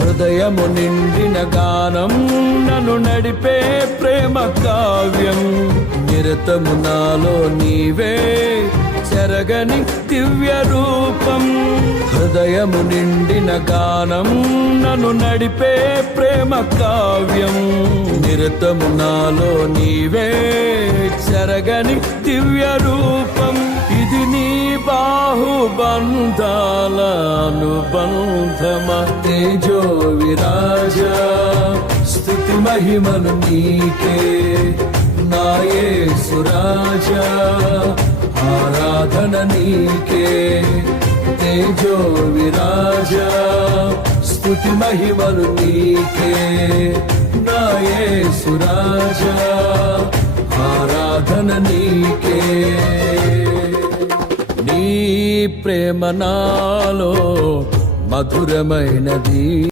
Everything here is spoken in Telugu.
హృదయము నిండిన గానం నన్ను నడిపే ప్రేమ కావ్యం. నిరతము నాలో నీవే చెరగని దివ్య రూపం. హృదయము నిండిన గానం నన్ను నడిపే ప్రేమ కావ్యం. నిరతము నాలో నీవే చెరగని దివ్య రూపం. ఇది నీ బాహుబంధాల అనుబంధమా. తేజో విరాజా స్తుతి మహిమలు నీకే నా యేసు రాజా. ఆరాధన నీకే తేజో విరాజా స్తుతి మహిమలు నీకే నా యేసు రాజా. ఆరాధన నీకే. నీ ప్రేమ నాలో మధురమైనది.